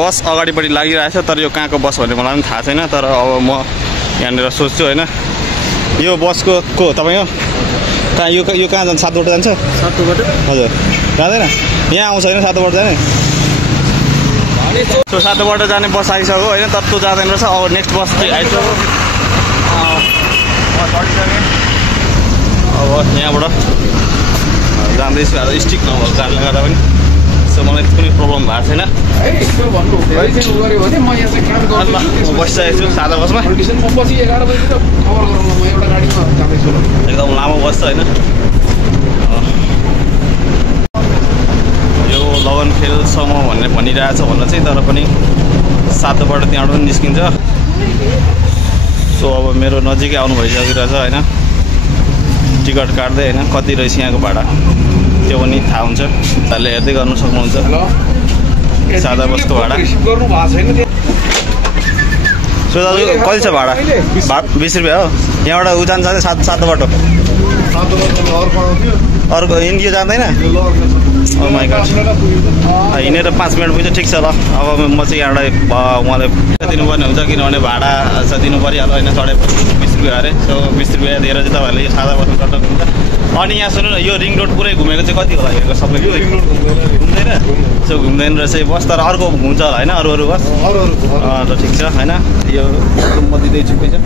बस अगाडिपट्टि लागिरहेछ तर यो कहाँको बस भन्ने मलाई पनि थाहा छैन तर अब म यहाँनिर सोच्छु हैन यो बसको को तपाईँ हो कहाँ यो कहाँ जान्छ 7 बाटो जान्छ 7 बाटो हजुर जाँदैन यहाँ आउँछ हैन 7 बाटो जाने सो 7 बाटो जाने बस आइसक्यो हैन तर त्यो जाँदैन रहेछ अब नेक्स्ट बस चाहिँ आइसक्यो अब यहाँबाट जाँदैछु अब स्टिक नभएको कारणले गर्दा पनि सो मलाई कुनै प्रब्लम भएको छैन म बसिसकेको छु सादा बसमा एकदम लामो बस छ होइन यो लगनखेलसम्म भनिरहेछ भन्न चाहिँ तर पनि 7 बाटो त्यहाँबाट पनि निस्किन्छ सो अब मेरो नजिकै आउनु भइसकिरहेछ होइन टिकट काट्दै होइन कति रहेछ यहाँको भाडा त्यो पनि थाहा हुन्छ त्यसले हेर्दै गर्नु सक्नुहुन्छ सादा बसको भाडा सो दाजु कति छ भाडा 20 रुपियाँ हो यहाँबाट उ जान्छ 7 बाटो अर्को इन्डिया जाँदैन माइ गॉड हिँडेर 5 मिनट पुग्छ ठिक छ ल अब म चाहिँ यहाँबाट उहाँले दिनुपर्ने हुन्छ किनभने भाडा दिनु परिहाल्यो होइन चढेपछि 20 रुपियाँ अरे सो 20 रुपियाँ दिएर चाहिँ तपाईँहरूले यो सादा बस्नु चढ्नु हुन्छ अनि यहाँ सुन्नु न यो रिङ रोड पुरै घुमेको चाहिँ कति होला हेरेको सबै घुम्दैन सो घुम्दैन रहेछ बस तर अर्को हुन्छ होला होइन अरू बस ल ठिक छ होइन यो म दिँदैछु पैसा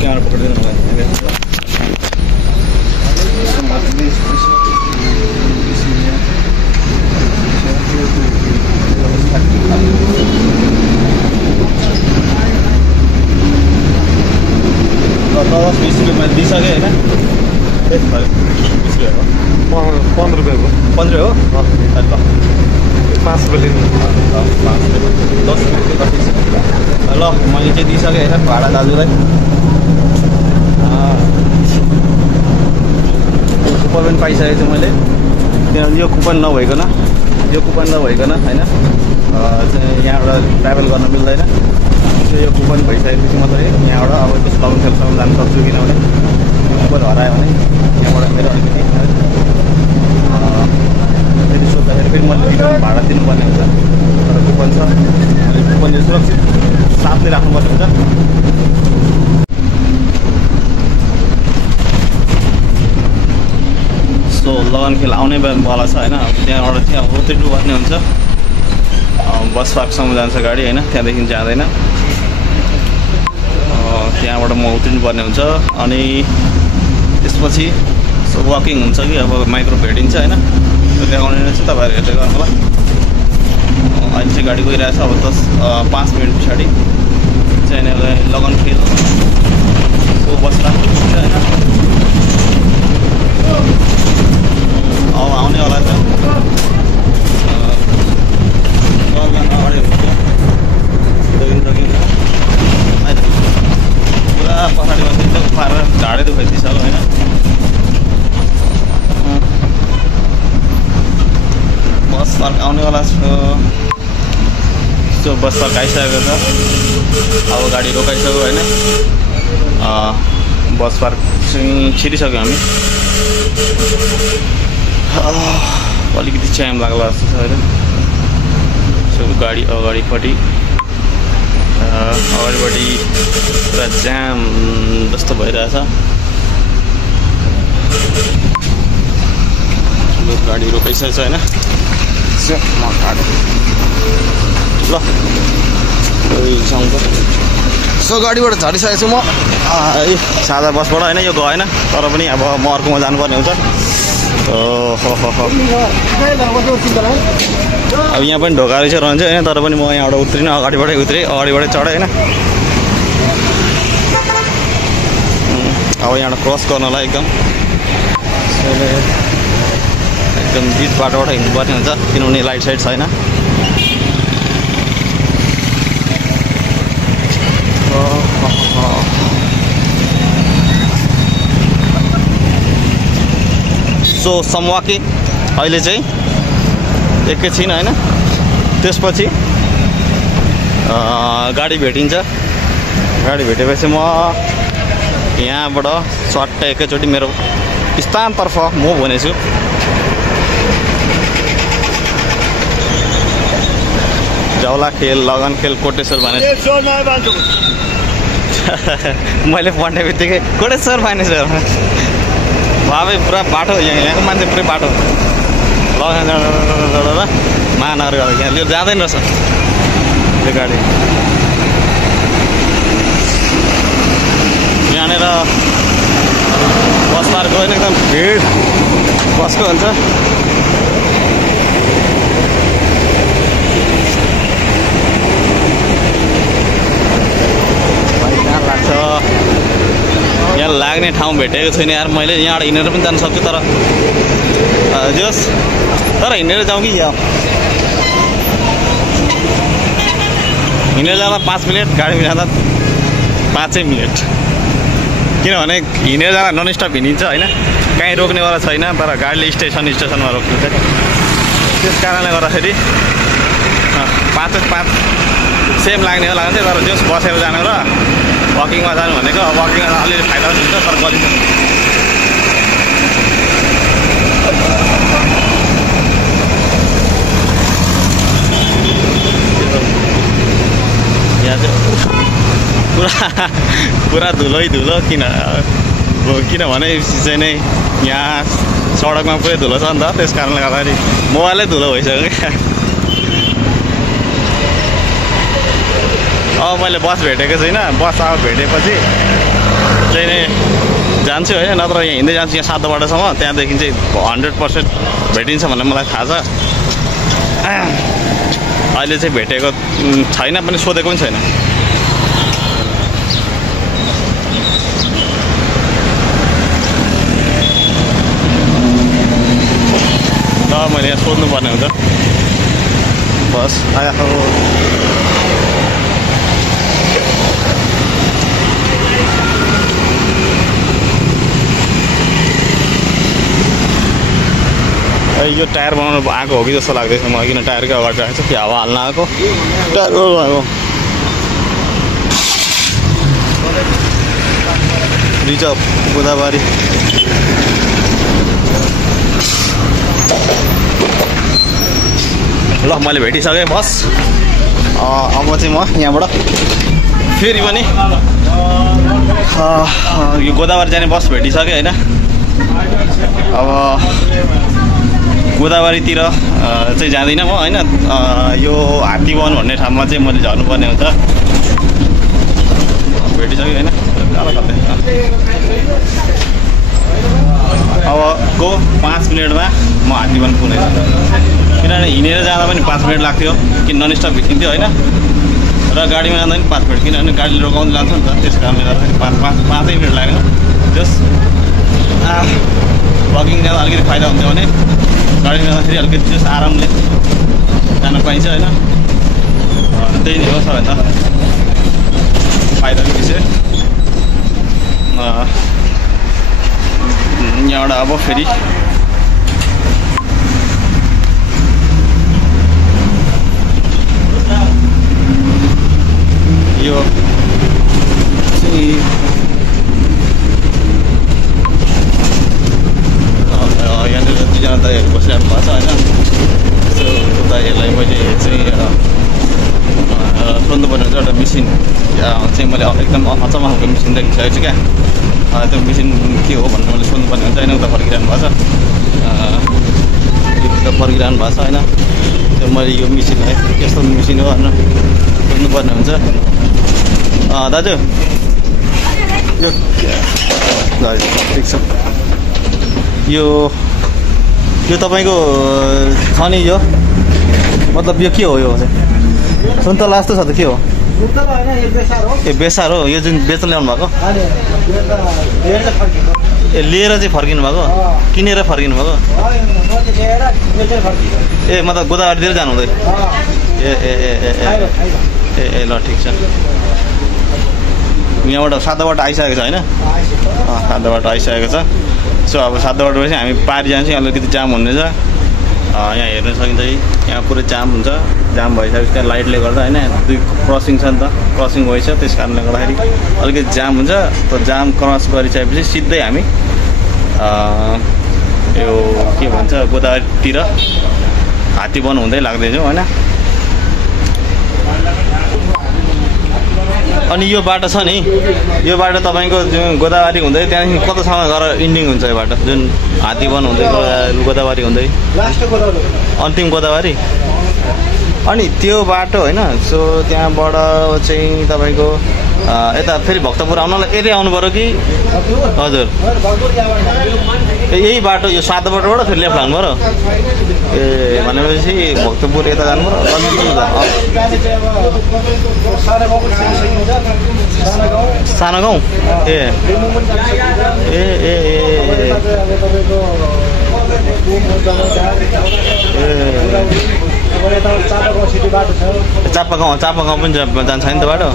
क्यामेरा पक्रिदिनु मलाई दस 20 रुपियाँ दिइसकेँ होइन 15 रुपियाँको 15 हो ल 5 रुपियाँ 10 रुपियाँ कति ल मैले चाहिँ दिइसकेँ होइन भाडा दाजुलाई कुपन पनि पाइसकेको छु मैले किनभने यो कुपन नभइकन होइन यहाँबाट ट्राभल गर्न मिल्दैन यो कुपन भइसकेपछि मात्रै यहाँबाट अब त्यस लगनखेलसम्म जानु सक्छु किनभने कुपन हरायो भने यहाँबाट मेरो अलिकति फेरि सोद्धाखेरि फेरि मैले रिटर्न भाडा दिनुपर्ने हुन्छ तर कुपन छ कुपन सुरक्षित साथले राख्नुपर्ने हुन्छ सो लगनखेल आउने वाला छ होइन त्यहाँबाट चाहिँ अब उत्रिनुपर्ने हुन्छ बस पार्कसम्म जान्छ गाडी होइन त्यहाँदेखि जाँदैन त्यहाँबाट म उत्रिनुपर्ने हुन्छ अनि त्यसपछि सो वकिङ हुन्छ कि अब माइक्रो भेटिन्छ होइन त्यो देखाउने रहेछ तपाईँहरू हेर्दै गर्नु होला अहिले चाहिँ गाडी गइरहेछ अब 5 मिनट पछाडि चाहिँ लगनखेल सो बस राख्नुहुन्छ होइन अब आउने होला छ पुरा पछाडि बस्दै पारेर झाडै दुखाइदिइसक्यो होइन बस पार्क आउनेवाला छ सो बस पार्क आइसकेको छ अब गाडी रोकाइसक्यो होइन बस पार्क चाहिँ छिरिसक्यो हामी अलिकति टाइम लाग्ला जस्तो छ होइन सो गाडी अगाडिपट्टि पुरा जाम जस्तो भइरहेछ गाडी रोकाइसकेको छ होइन ल सो गाडीबाट झरिसकेको छु म सादा बसबाट होइन यो गएन तर पनि अब म अर्कोमा जानुपर्ने हुन्छ अब यहाँ पनि ढोका रहेछ रहन्छ होइन तर पनि म यहाँबाट उत्रिनँ अगाडिबाटै चढेँ होइन अब यहाँबाट क्रस गर्नलाई एकदम बिच बाटोबाट हिँड्नुपर्ने हुन्छ किनभने लाइट साइड छैन सो समवाकी अहिले चाहिँ एकैछिन होइन त्यसपछि गाडी भेटिन्छ गाडी भेटेपछि म यहाँबाट सट्ट एकैचोटि मेरो स्थानतर्फ म भनेछु झ्याउला खेल लगन खेल कोटेश्वर भने मैले पढ्ने बित्तिकै कोटेश्वर मानेश्वर बाबै पुरा बाटो यहाँको मान्छे पुरै बाटो लगन महानगर यहाँ लिएर जाँदैन रहेछ त्यो गाडी यहाँनिर बस पार्क गयो भने एकदम भिड बसको हुन्छ यहाँ लाग्ने ठाउँ भेटेको छैन यार मैले यहाँबाट हिँडेर पनि जान सक्छु तर जोस् तर हिँडेर जाउँ कि यहाँ हिँडेर जाँदा 5 मिनट गाडीमा जाँदा 5 मिनट किनभने हिँडेर जाँदा नन स्टप हिँडिन्छ होइन कहीँ रोक्नेवाला छैन तर गाडीले स्टेसनमा रोकिन्छ त्यस कारणले गर्दाखेरि 5 सेम लाग्ने हो लाग्छ तर जस बसेर जानु र वकिङमा जानु भनेको वकिङमा अलिअलि फाइदा हुन्छ तर गरिन्छ यहाँ चाहिँ पुरा धुलै धुलो किनभने चाहिँ नै यहाँ सडकमा पुरै धुलो छ नि त त्यस कारणले गर्दाखेरि मोबाइलै धुलो भइसक्यो क्या अब मैले बस भेटेको छैन बस अब भेटेपछि चाहिँ नै जान्छु होइन नत्र यहाँ हिँड्दै जान्छु यहाँ 7 बाटोसम्म त्यहाँदेखि चाहिँ 100% भेटिन्छ भन्ने मलाई थाहा छ अहिले चाहिँ भेटेको छैन पनि सोधेको पनि छैन ल मैले यहाँ सोध्नुपर्ने हुन्छ बस आया हो यो टायर बनाउनु आएको हो कि जस्तो लाग्दैछ मलाई किन टायरकै अगाडि राखेको छ कि हावा हाल्न आएको टायर आएको रिजर्भ गोदावरी ल मैले भेटिसकेँ बस अब चाहिँ म यहाँबाट फेरि पनि यो गोदावरी जाने बस भेटिसकेँ होइन अब गोदावरीतिर चाहिँ जाँदिनँ म होइन यो हात्तीवन भन्ने ठाउँमा चाहिँ मैले झर्नुपर्ने हुन्छ भेटिसक्यो होइन अब 5 मिनटमा म हात्तीवन पुग्नेछु किनभने हिँडेर जाँदा पनि 5 मिनट लाग्थ्यो कि नन स्टप भित्रिन्थ्यो होइन र गाडीमा जाँदा पनि 5 मिनट किनभने गाडीले रोकाउँदै जान्छ नि त त्यस कारणले गर्दाखेरि 5 मिनट लाग्यो जस वकिङ जाँदा अलिकति फाइदा हुन्थ्यो भने गाडीमा जाँदाखेरि अलिकति जस आरामले जान पाइन्छ होइन त्यही नै हो सबैभन्दा फाइदाको विषय यहाँबाट अब फेरि यो यहाँनिर 2 जना दाइहरू बसिरहनु भएको छ होइन सो दाइहरूलाई मैले चाहिँ सोध्नुपर्ने हुन्छ एउटा मिसिन चाहिँ मैले एकदम अचम्म खालको मिसिन देखिसकेको छु क्या त्यो मिसिन के हो भनेर मैले सोध्नुपर्ने हुन्छ होइन उता फर्किरहनु भएको छ होइन त्यो मैले यो मिसिन है यस्तो मिसिन हो भनेर सोध्नुपर्ने हुन्छ दाजु यो ठिक छ यो तपाईँको छ नि यो मतलब यो के हो यो सुन्तला जस्तो छ त के हो ए बेसार हो यो जुन बेच्न ल्याउनु भएको ए लिएर चाहिँ फर्किनु भएको किनेर फर्किनु भएको ए मतलब गोदावरीतिर जानु हुँदै ए ए ए ए ए ल ठिक छ यहाँबाट 7 बाटो आइसकेको छ होइन 7 बाटो आइसकेको छ सो अब 7 बाटोपछि हामी पारि जान्छौँ अलिकति जाम हुनेछ यहाँ हेर्न सकिन्छ कि यहाँ पुरै जाम हुन्छ जाम भइसकेपछि त्यहाँ लाइटले गर्दा होइन 2 क्रसिङ छ नि त क्रसिङ भइसक्यो त्यस कारणले गर्दाखेरि अलिकति जाम हुन्छ त जाम क्रस गरिसकेपछि सिधै हामी यो के भन्छ गोदावरीतिर हात्तीवन हुँदै लाग्दैछौँ होइन अनि यो बाटो छ नि यो बाटो तपाईको जुन गोदावरी हुँदै त्यहाँदेखि कतासम्म गएर इन्डिङ हुन्छ यो बाटो जुन हात्तीवन हुँदै गोदावरी हुँदै अन्तिम गोदावरी अनि त्यो बाटो हैन सो त्यहाँबाट चाहिँ तपाईको यता फेरि भक्तपुर आउनलाई यतै आउनु पर्यो कि हजुर यही बाटो यो 7 बाटोबाट फेरि लेफ्ट लाग्नु पर्यो ए भनेपछि भक्तपुर यता जानु पर्यो सानो गाउँ ए ए ए चापागाउँ पनि जान्छ नि त बाटो